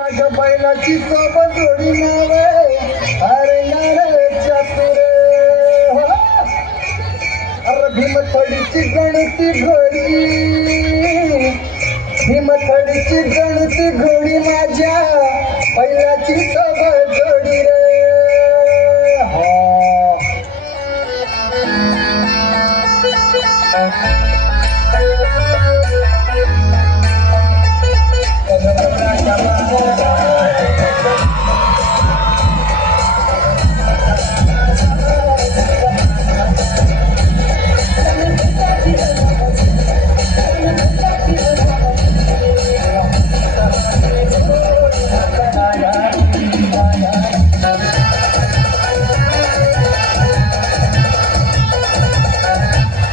माझ्या बैलाची सोबत जोडी नावे अरे नारळच्या पुरे अरे भीमथडीची गणती घोडी भीमथडीची गणती घोडी माझ्या बैलाची सोबत जोडी रे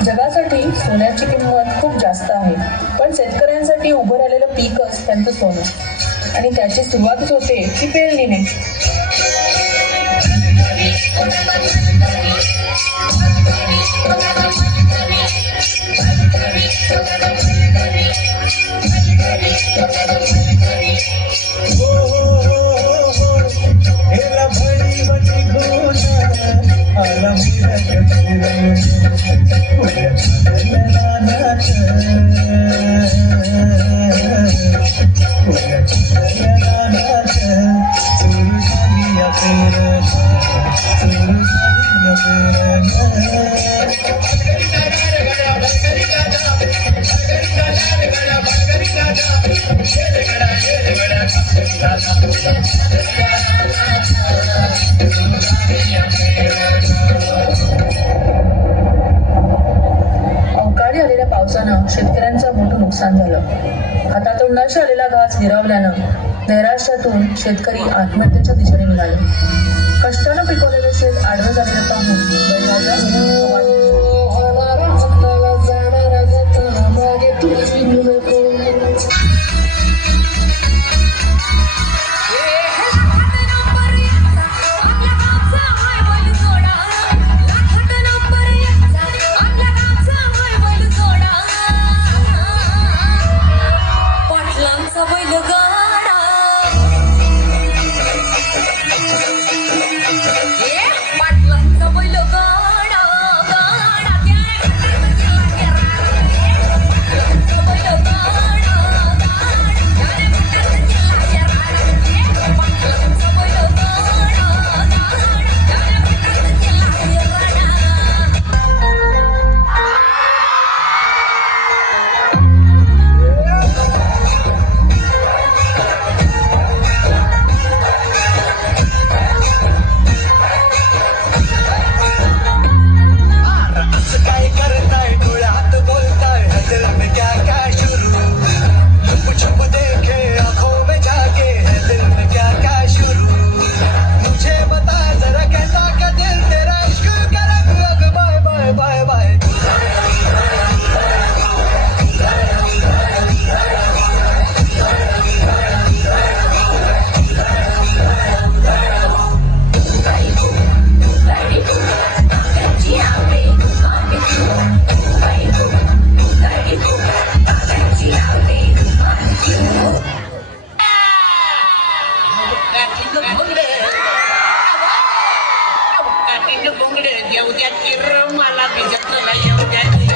जगासाठी सोन्याची किंमत खूप जास्त आहे, पण शेतकऱ्यांसाठी उभं राहिलेलं पीकच त्यांचं सोनं आणि त्याची सुरुवातच होते ती पेरणीने. अवकाळी आलेल्या पावसानं शेतकऱ्यांचं मोठं नुकसान झालं. हातातोंडाशी आलेला घास हिरावल्यानं नैराश्यातून शेतकरी आत्महत्येच्या दिशेने निघाले. कष्टानं पिकवलेलं शेत आडवं झालेलं पाहून येऊ द्या किर मला भिजत नाही येऊ द्या.